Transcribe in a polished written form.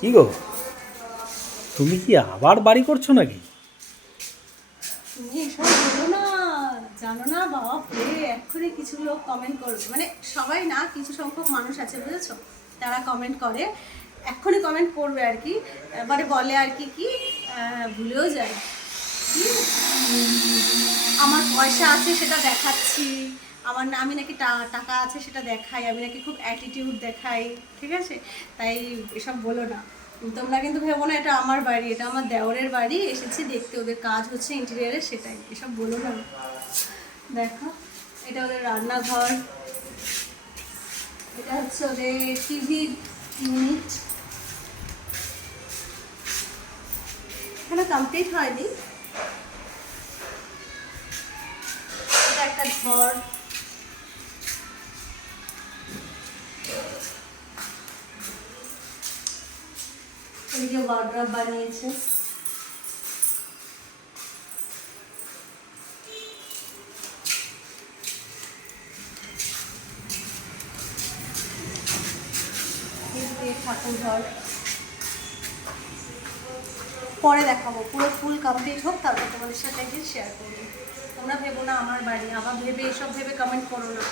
কি গো, তুমি কি আবার বাড়ি করছো নাকি? তুমি এসব বলো না, জানো না বাবা পড়ে এক্ষুনি কিছু লোক কমেন্ট করবে, মানে সবাই না, কিছু সংখ্যক মানুষ আছে বুঝেছো, তারা কমেন্ট করে, এক্ষুনি কমেন্ট করবে আর কি। এবারে বলে আর কি কি ভুলেও যায় কি, আমার পয়সা আছে সেটা দেখাচ্ছি, আমার না, আমি নাকি টাকা আছে সেটা দেখাই, আমি নাকি খুব অ্যাটিটিউড দেখাই, ঠিক আছে? তাই এসব বলো না। তোমরা কিন্তু ভেবো না এটা আমার বাড়ি, এটা আমার দেওরের বাড়ি, এসেছি দেখতে, ওদের কাজ হচ্ছে ইন্টেরিয়ারে, সেটাই, এসব বলো না। দেখো, এটা ওদের রান্নাঘর, এটা হচ্ছে ওদের টিভি ইউনিট, এখানে কমপ্লিট হয়নি, এটা একটা ঘর, এদিকে ওয়ার্ড্রপ বানিয়েছে, ঠাকুর ঘর। পরে দেখাবো, পুরো ফুল কমপ্লিট হোক, তারপর তোমাদের সাথে একদিন শেয়ার করবো। তোমরা ভেবো না আমার বাড়ি, আবার ভেবে এসব ভেবে কমেন্ট করো না।